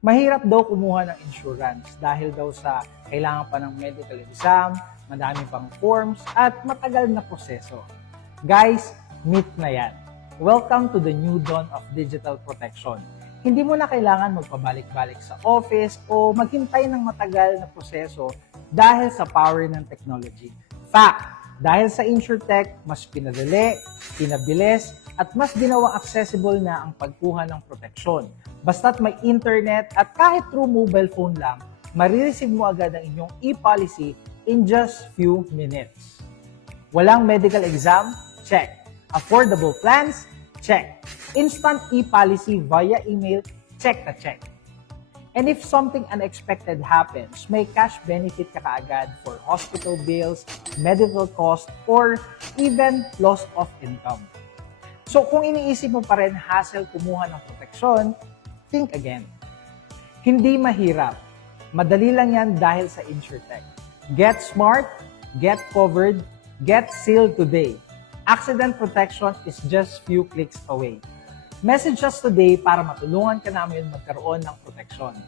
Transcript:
Mahirap daw kumuha ng insurance dahil daw sa kailangan pa ng medical exam, madami pang forms, at matagal na proseso. Guys, myth na yan. Welcome to the new dawn of digital protection. Hindi mo na kailangan magpabalik-balik sa office o maghintay ng matagal na proseso dahil sa power ng technology. Fact! Dahil sa InsurTech, mas pinadali, pinabilis, at mas ginawang accessible na ang pagkuha ng proteksyon. Basta't may internet at kahit through mobile phone lang, marireceive mo agad ang inyong e-policy in just few minutes. Walang medical exam? Check. Affordable plans? Check. Instant e-policy via email? Check na check. And if something unexpected happens, may cash benefit ka kaagad for hospital bills, medical costs, or even loss of income. So kung iniisip mo pa rin hassle kumuha ng proteksyon, think again. Hindi mahirap. Madali lang yan dahil sa InsurTech. Get smart, get covered, get sealed today. Accident protection is just few clicks away. Message us today para matulungan ka namin magkaroon ng proteksyon.